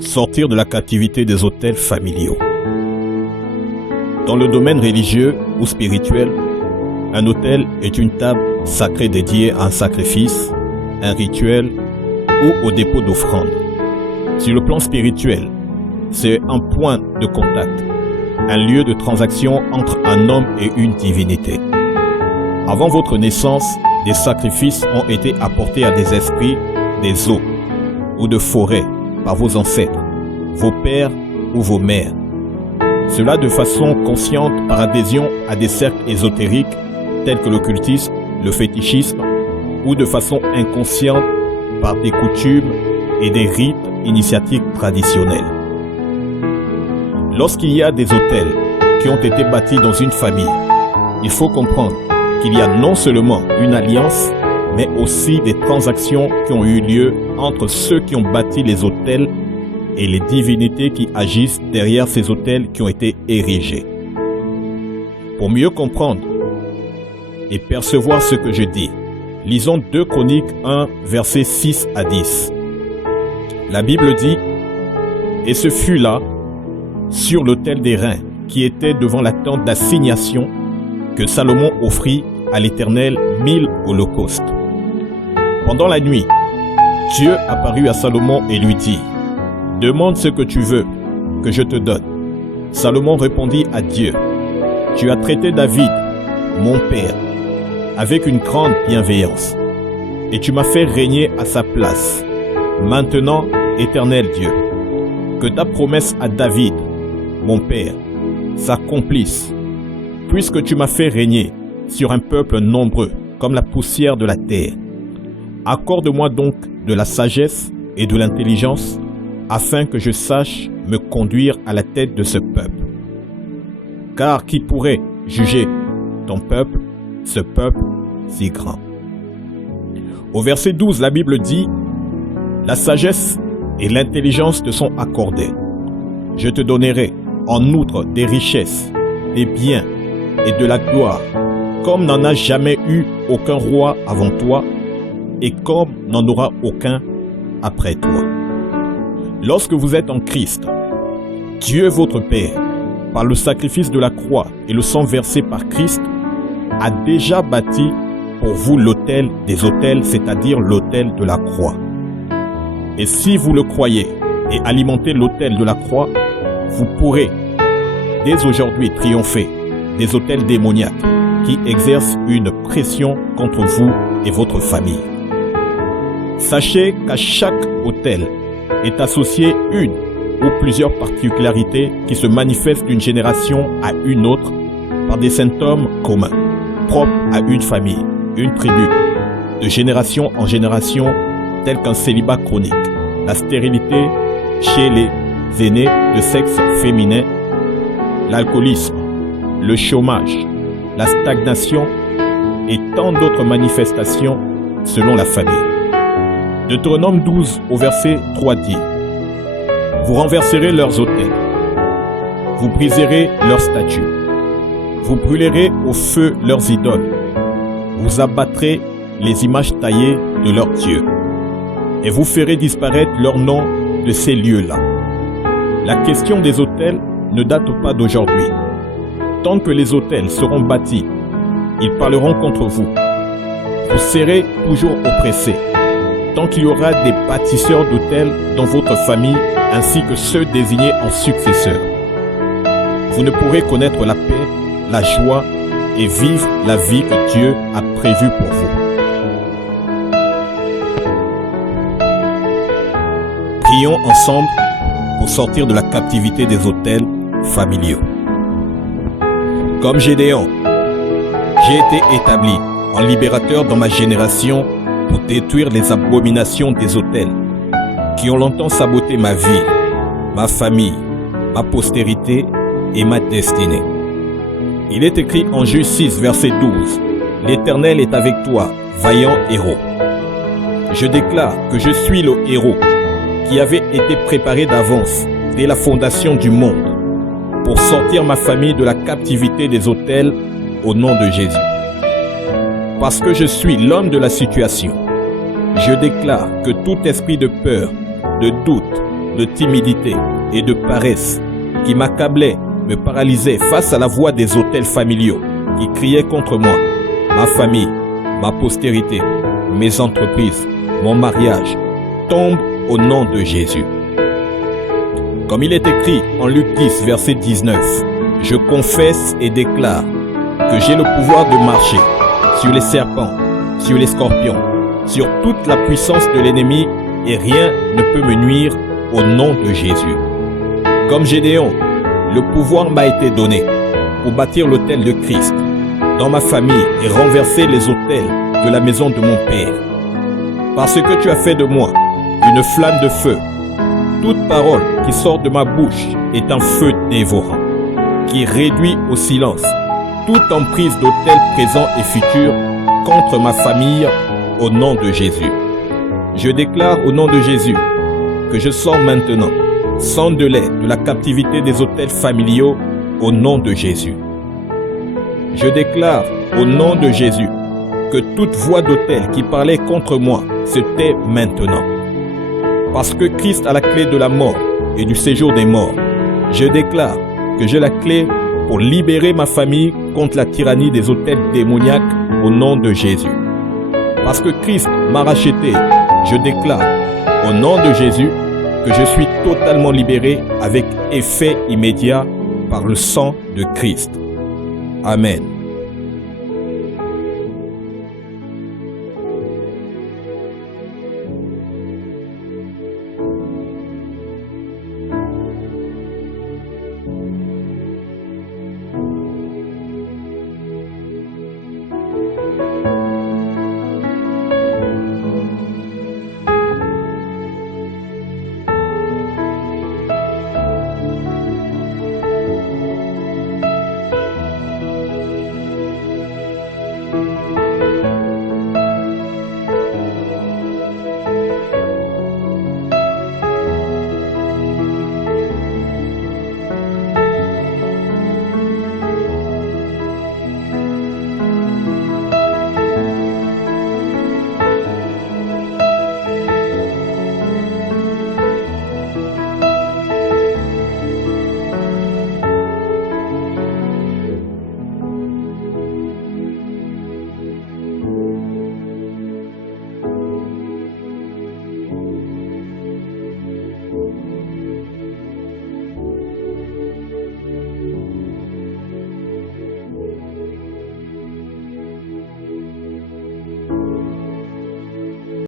Sortir de la captivité des autels familiaux. Dans le domaine religieux ou spirituel, un autel est une table sacrée dédiée à un sacrifice, un rituel ou au dépôt d'offrandes. Sur le plan spirituel, c'est un point de contact, un lieu de transaction entre un homme et une divinité. Avant votre naissance, des sacrifices ont été apportés à des esprits, des eaux ou de forêts par vos ancêtres, vos pères ou vos mères. Cela de façon consciente par adhésion à des cercles ésotériques tels que l'occultisme, le fétichisme, ou de façon inconsciente par des coutumes et des rites initiatiques traditionnels. Lorsqu'il y a des autels qui ont été bâtis dans une famille, il faut comprendre qu'il y a non seulement une alliance, mais aussi des transactions qui ont eu lieu entre ceux qui ont bâti les autels et les divinités qui agissent derrière ces autels qui ont été érigés. Pour mieux comprendre et percevoir ce que je dis, lisons 2 Chroniques 1, versets 6 à 10. La Bible dit « Et ce fut là, sur l'autel d'airain qui était devant la tente d'assignation, que Salomon offrit à l'Éternel 1000 holocaustes. Pendant la nuit, Dieu apparut à Salomon et lui dit « Demande ce que tu veux, que je te donne. » Salomon répondit à Dieu « Tu as traité David, mon père, avec une grande bienveillance, et tu m'as fait régner à sa place. Maintenant, Éternel Dieu, que ta promesse à David, mon père, s'accomplisse, puisque tu m'as fait régner sur un peuple nombreux comme la poussière de la terre. Accorde-moi donc de la sagesse et de l'intelligence, afin que je sache me conduire à la tête de ce peuple. Car qui pourrait juger ton peuple, ce peuple si grand? Au verset 12, la Bible dit « La sagesse et l'intelligence te sont accordées. Je te donnerai en outre des richesses, des biens et de la gloire, comme n'en a jamais eu aucun roi avant toi, et comme n'en aura aucun après toi. » Lorsque vous êtes en Christ, Dieu votre Père, par le sacrifice de la croix et le sang versé par Christ, a déjà bâti pour vous l'autel des autels, c'est-à-dire l'autel de la croix. Et si vous le croyez et alimentez l'autel de la croix, vous pourrez dès aujourd'hui triompher des autels démoniaques qui exercent une pression contre vous et votre famille. Sachez qu'à chaque autel est associée une ou plusieurs particularités qui se manifestent d'une génération à une autre par des symptômes communs, propres à une famille, une tribu, de génération en génération, tels qu'un célibat chronique, la stérilité chez les aînés de sexe féminin, l'alcoolisme, le chômage, la stagnation et tant d'autres manifestations selon la famille. Deutéronome 12 au verset 3 dit « Vous renverserez leurs autels, vous briserez leurs statues, vous brûlerez au feu leurs idoles, vous abattrez les images taillées de leurs dieux, et vous ferez disparaître leur nom de ces lieux-là. » La question des autels ne date pas d'aujourd'hui. Tant que les autels seront bâtis, ils parleront contre vous. Vous serez toujours oppressés. Tant qu'il y aura des bâtisseurs d'autels dans votre famille ainsi que ceux désignés en successeurs, vous ne pourrez connaître la paix, la joie et vivre la vie que Dieu a prévue pour vous. Prions ensemble pour sortir de la captivité des autels familiaux. Comme Gédéon, j'ai été établi en libérateur dans ma génération pour détruire les abominations des autels qui ont longtemps saboté ma vie, ma famille, ma postérité et ma destinée. Il est écrit en Juge 6, verset 12, « L'Éternel est avec toi, vaillant héros. » Je déclare que je suis le héros qui avait été préparé d'avance dès la fondation du monde pour sortir ma famille de la captivité des autels au nom de Jésus. Parce que je suis l'homme de la situation, je déclare que tout esprit de peur, de doute, de timidité et de paresse qui m'accablaient, me paralysaient face à la voix des autels familiaux qui criaient contre moi, ma famille, ma postérité, mes entreprises, mon mariage, tombent au nom de Jésus. Comme il est écrit en Luc 10, verset 19, « Je confesse et déclare que j'ai le pouvoir de marcher sur les serpents, sur les scorpions, sur toute la puissance de l'ennemi et rien ne peut me nuire au nom de Jésus. » Comme Gédéon, le pouvoir m'a été donné pour bâtir l'autel de Christ dans ma famille et renverser les autels de la maison de mon Père. Parce que tu as fait de moi une flamme de feu, toute parole qui sort de ma bouche est un feu dévorant, qui réduit au silence toute emprise d'autels présents et futurs contre ma famille au nom de Jésus. Je déclare au nom de Jésus que je sors maintenant, sans délai, de la captivité des autels familiaux au nom de Jésus. Je déclare au nom de Jésus que toute voix d'autel qui parlait contre moi se tait maintenant. Parce que Christ a la clé de la mort et du séjour des morts, je déclare que j'ai la clé pour libérer ma famille contre la tyrannie des autels démoniaques au nom de Jésus. Parce que Christ m'a racheté, je déclare au nom de Jésus que je suis totalement libéré avec effet immédiat par le sang de Christ. Amen.